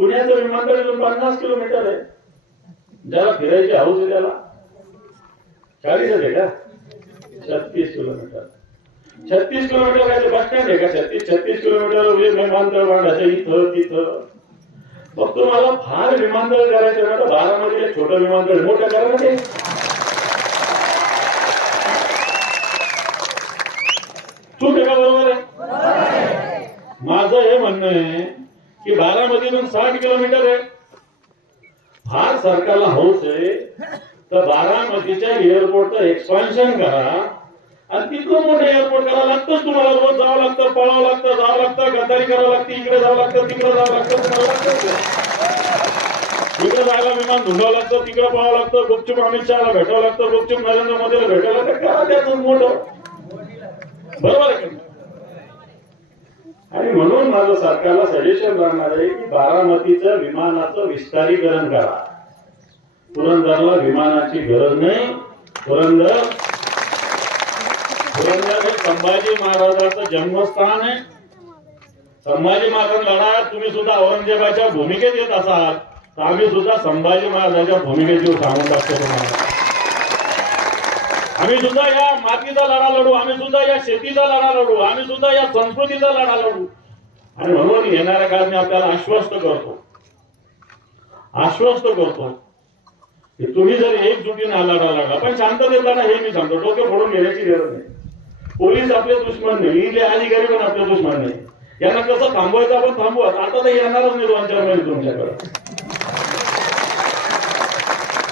पुण्याचं विमानतळ इथून 50 किलोमीटर आहे. ज्याला फिरायची हौस आहे त्याला 40 आहे का 36 किलोमीटर. 36 किलोमीटर काय बस स्टँड आहे का? 36 किलोमीटर विमानतळ बांधायचं इथं तिथं. मग तुम्हाला फार विमानतळ करायचं ना तर बारामतीला छोटं विमानतळ मोठं करा ना ते. चूक आहे का बरोबर आहे? माझं हे म्हणणं आहे की बारामतीतून 60 किलोमीटर आहे. फार सरकारला हौस आहे तर बारामतीच्या एअरपोर्टचं एक्सपान्शन करा आणि तिथून मोठं एअरपोर्ट करावं लागतंच. तुम्हाला रोज जावं लागतं, पळावं लागतं, जावं लागतं, गद्दारी करावं लागते, इकडे जावं लागतं, तिकडे जावं लागतं. तुम्हाला लागतं इकडे जायला विमान धुंडावं लागतं, तिकडे पळावं लागतं, गुपचूप अमित शहाला भेटावं लागतं, गुपचूप नरेंद्र मोदीला भेटावं लागतं. करा त्यातून मोठं. बरोबर आहे. आणि म्हणून माझं सरकारला सजेशन राहणार आहे की बारामतीचं विमानाचं विस्तारीकरण करा. पुरंदरला विमानाची गरज नाही. पुरंदर हे संभाजी महाराजांचं जन्मस्थान आहे. संभाजी महाराज लढा तुम्ही सुद्धा औरंगजेबाच्या भूमिकेत येत असाल तर आम्ही सुद्धा संभाजी महाराजांच्या भूमिकेत येऊ सांगून टाकतो तुम्हाला. आम्ही सुद्धा या मातीचा लढा लढू, आम्ही सुद्धा या शेतीचा लढा लढू, आम्ही सुद्धा या संस्कृतीचा लढा लढू. आणि म्हणून येणाऱ्या काळात मी आपल्याला आश्वस्त करतो की तुम्ही जर एकजुटीने लढा लढा पण शांततेत लढा. हे मी सांगतो, डोके फोडून घेण्याची गरज नाही. पोलीस आपले दुश्मन नाही, इथले अधिकारी पण आपले दुश्मन नाही. यांना कसं थांबवायचं आपण थांबवत. आता तर येणारच नाही 2-4 महिने तुमच्याकडे.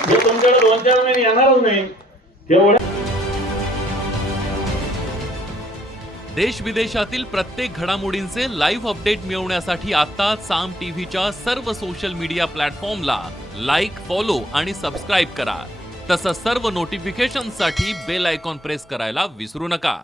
हे तुमच्याकडे 2-4 महिने येणारच नाही. तेवढ्या देश विदेशातील प्रत्येक घडामोडींचे लाईव्ह अपडेट मिळवण्यासाठी आता साम टीव्हीच्या सर्व सोशल मीडिया प्लॅटफॉर्मला लाईक, फॉलो आणि सबस्क्राईब करा. तसंच सर्व नोटिफिकेशनसाठी बेल आयकॉन प्रेस करायला विसरू नका.